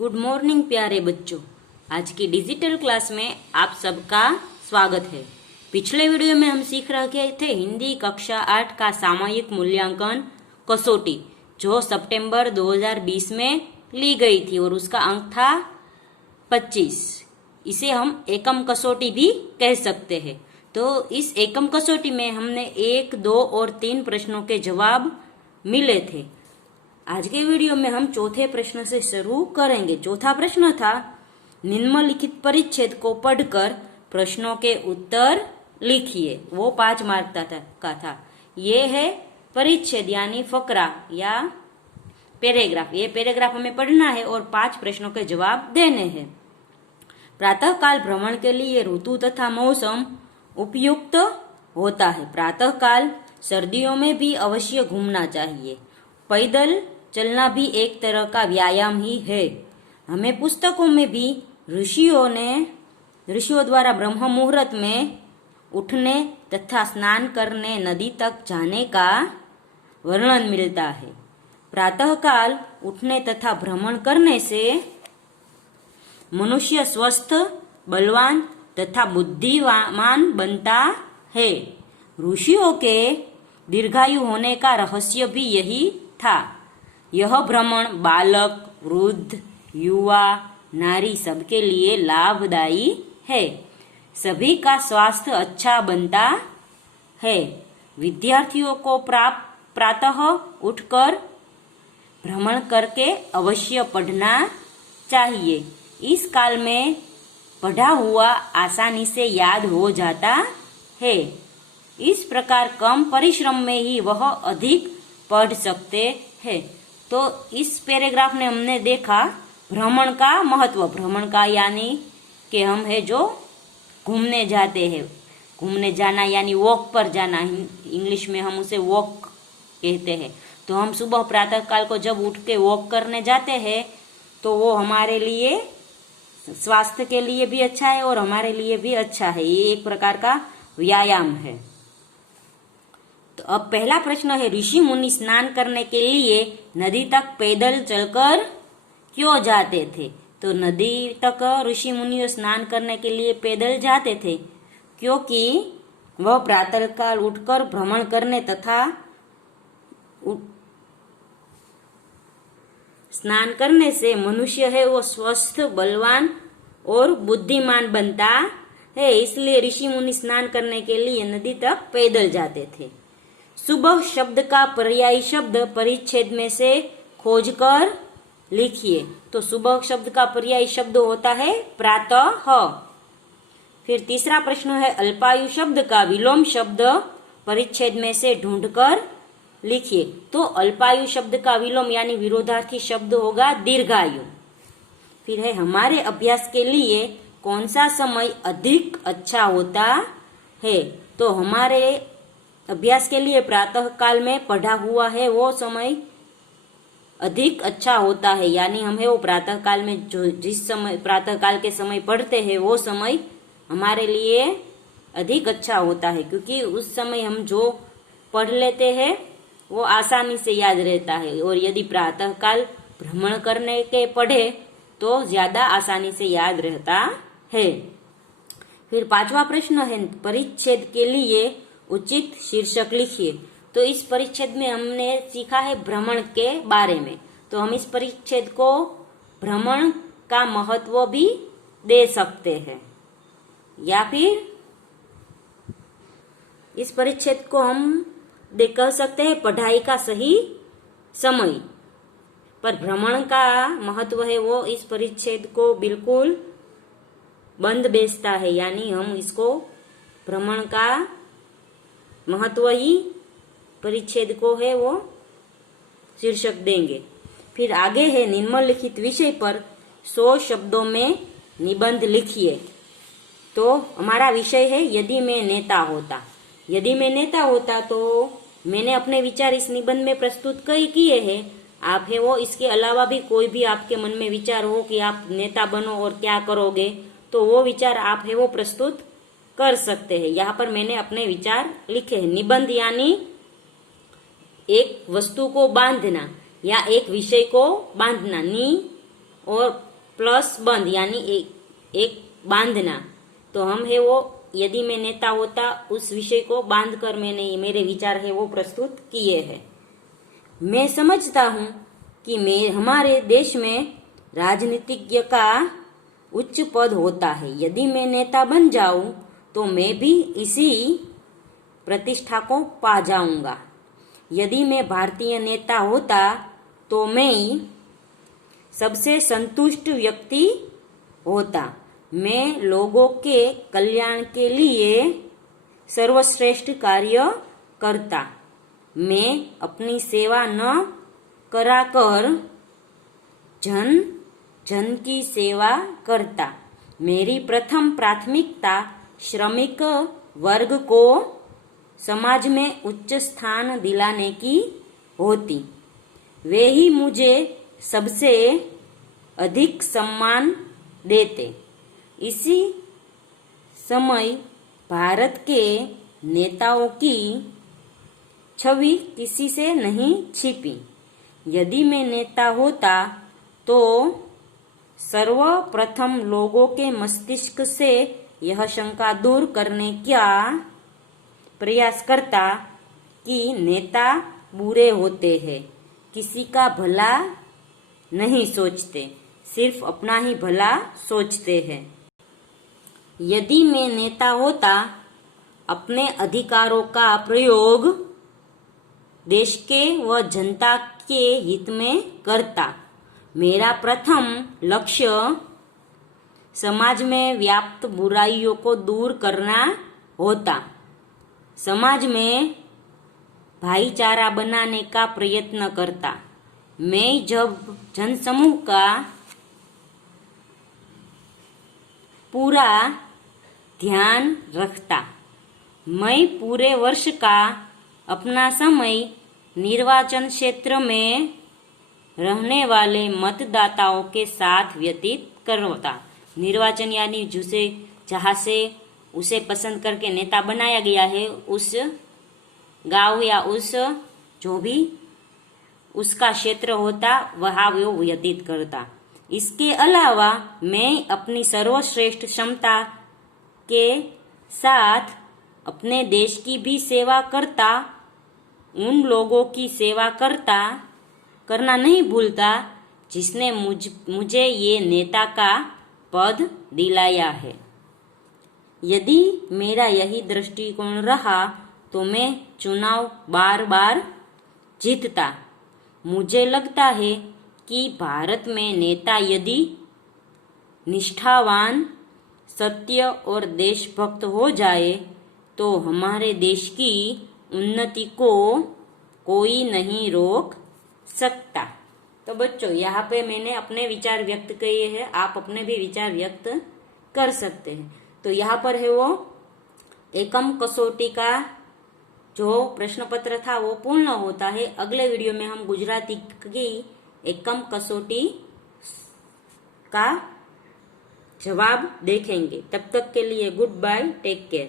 Good morning प्यारे बच्चों। आज की डिजिटल क्लास में आप सबका स्वागत है। पिछले वीडियो में हम सीख रहे थे हिंदी कक्षा 8 का सामयिक मूल्यांकन कसौटी, जो सितंबर 2020 में ली गई थी और उसका अंक था 25। इसे हम एकम कसौटी भी कह सकते हैं। तो इस एकम कसौटी में हमने 1, 2 और 3 प्रश्नों के जवाब मिले थे। आज के वीडियो में हम चौथे प्रश्न से शुरू करेंगे। चौथा प्रश्न था, निम्नलिखित परिच्छेद को पढ़कर प्रश्नों के उत्तर लिखिए। वो 5 मार्क का था। ये है परिच्छेद यानी फकरा या पैराग्राफ। ये पैराग्राफ हमें पढ़ना है और 5 प्रश्नों के जवाब देने हैं। प्रातःकाल भ्रमण के लिए ऋतु तथा मौसम उपयुक्त होता है। प्रातःकाल सर्दियों में भी अवश्य घूमना चाहिए। पैदल चलना भी एक तरह का व्यायाम ही है। हमें पुस्तकों में भी ऋषियों द्वारा ब्रह्म मुहूर्त में उठने तथा स्नान करने नदी तक जाने का वर्णन मिलता है। प्रातःकाल उठने तथा भ्रमण करने से मनुष्य स्वस्थ, बलवान तथा बुद्धिमान बनता है। ऋषियों के दीर्घायु होने का रहस्य भी यही था। यह भ्रमण बालक, वृद्ध, युवा, नारी सबके लिए लाभदायी है। सभी का स्वास्थ्य अच्छा बनता है। विद्यार्थियों को प्रातः उठकर भ्रमण करके अवश्य पढ़ना चाहिए। इस काल में पढ़ा हुआ आसानी से याद हो जाता है। इस प्रकार कम परिश्रम में ही वह अधिक पढ़ सकते हैं। तो इस पैराग्राफ में हमने देखा भ्रमण का महत्व। भ्रमण का यानी कि हम है जो घूमने जाते हैं। घूमने जाना यानी वॉक पर जाना। इंग्लिश में हम उसे वॉक कहते हैं। तो हम सुबह प्रातःकाल को जब उठ के वॉक करने जाते हैं तो वो हमारे लिए स्वास्थ्य के लिए भी अच्छा है और हमारे लिए भी अच्छा है। ये एक प्रकार का व्यायाम है। तो अब पहला प्रश्न है, ऋषि मुनि स्नान करने के लिए नदी तक पैदल चलकर क्यों जाते थे? तो नदी तक ऋषि मुनि स्नान करने के लिए पैदल जाते थे क्योंकि वह प्रातःकाल उठकर भ्रमण करने तथा स्नान करने से मनुष्य है वो स्वस्थ, बलवान और बुद्धिमान बनता है। इसलिए ऋषि मुनि स्नान करने के लिए नदी तक पैदल जाते थे। सुबह शब्द का पर्यायी शब्द परिच्छेद में से खोजकर लिखिए। तो सुबह शब्द का पर्यायी शब्द होता है प्रातः। फिर तीसरा प्रश्न है, अल्पायु शब्द का विलोम शब्द परिच्छेद में से ढूंढकर लिखिए। तो अल्पायु शब्द का विलोम यानी विरोधार्थी शब्द होगा दीर्घायु। फिर है, हमारे अभ्यास के लिए कौन सा समय अधिक अच्छा होता है? तो हमारे अभ्यास के लिए प्रातः काल में पढ़ा हुआ है वो समय अधिक अच्छा होता है। यानी हम है वो प्रातः काल में जो जिस समय प्रातः काल के समय पढ़ते हैं वो समय हमारे लिए अधिक अच्छा होता है, क्योंकि उस समय हम जो पढ़ लेते हैं वो आसानी से याद रहता है। और यदि प्रातः काल भ्रमण करने के पढ़े तो ज्यादा आसानी से याद रहता है। फिर 5वां प्रश्न है, परिच्छेद के लिए उचित शीर्षक लिखिए। तो इस परिच्छेद में हमने सीखा है भ्रमण के बारे में। तो हम इस परिच्छेद को भ्रमण का महत्व भी दे सकते हैं, या फिर इस परिच्छेद को हम कह सकते हैं पढ़ाई का सही समय। पर भ्रमण का महत्व है वो इस परिच्छेद को बिल्कुल बंद बेचता है। यानी हम इसको भ्रमण का महत्व ही परिच्छेद को है वो शीर्षक देंगे। फिर आगे है, निम्नलिखित विषय पर 100 शब्दों में निबंध लिखिए। तो हमारा विषय है यदि मैं नेता होता। यदि मैं नेता होता तो मैंने अपने विचार इस निबंध में प्रस्तुत किए हैं। आप है वो इसके अलावा भी कोई भी आपके मन में विचार हो कि आप नेता बनो और क्या करोगे, तो वो विचार आप है वो प्रस्तुत कर सकते हैं। यहाँ पर मैंने अपने विचार लिखे हैं। निबंध यानी एक वस्तु को बांधना या एक विषय को बांधना। नी और प्लस बंध यानी एक बांधना। तो हम है वो यदि मैं नेता होता उस विषय को बांध कर मैंने मेरे विचार है वो प्रस्तुत किए हैं। मैं समझता हूँ कि हमारे देश में राजनीतिज्ञ का उच्च पद होता है। यदि मैं नेता बन जाऊं तो मैं भी इसी प्रतिष्ठा को पा जाऊंगा। यदि मैं भारतीय नेता होता तो मैं सबसे संतुष्ट व्यक्ति होता। मैं लोगों के कल्याण के लिए सर्वश्रेष्ठ कार्य करता। मैं अपनी सेवा न कराकर जन की सेवा करता। मेरी प्रथम प्राथमिकता श्रमिक वर्ग को समाज में उच्च स्थान दिलाने की होती। वे ही मुझे सबसे अधिक सम्मान देते। इसी समय भारत के नेताओं की छवि किसी से नहीं छिपी। यदि मैं नेता होता तो सर्वप्रथम लोगों के मस्तिष्क से यह शंका दूर करने का प्रयास करता कि नेता बुरे होते हैं, किसी का भला नहीं सोचते, सिर्फ अपना ही भला सोचते हैं। यदि मैं नेता होता अपने अधिकारों का प्रयोग देश के व जनता के हित में करता। मेरा प्रथम लक्ष्य समाज में व्याप्त बुराइयों को दूर करना होता। समाज में भाईचारा बनाने का प्रयत्न करता। मैं जब जनसमूह का पूरा ध्यान रखता। मैं पूरे वर्ष का अपना समय निर्वाचन क्षेत्र में रहने वाले मतदाताओं के साथ व्यतीत करता। निर्वाचन यानी जिसे जहाँ से उसे पसंद करके नेता बनाया गया है उस गांव या उस जो भी उसका क्षेत्र होता वहाँ वो व्यतीत करता। इसके अलावा मैं अपनी सर्वश्रेष्ठ क्षमता के साथ अपने देश की भी सेवा करता। उन लोगों की सेवा करना नहीं भूलता जिसने मुझे ये नेता का पद दिलाया है। यदि मेरा यही दृष्टिकोण रहा तो मैं चुनाव बार बार जीतता। मुझे लगता है कि भारत में नेता यदि निष्ठावान, सत्य और देशभक्त हो जाए तो हमारे देश की उन्नति को कोई नहीं रोक सकता। तो बच्चों यहाँ पे मैंने अपने विचार व्यक्त किए हैं, आप अपने भी विचार व्यक्त कर सकते हैं। तो यहाँ पर है वो एकम कसौटी का जो प्रश्न पत्र था वो पूर्ण होता है। अगले वीडियो में हम गुजराती की एकम कसौटी का जवाब देखेंगे। तब तक के लिए गुड बाय, टेक केयर।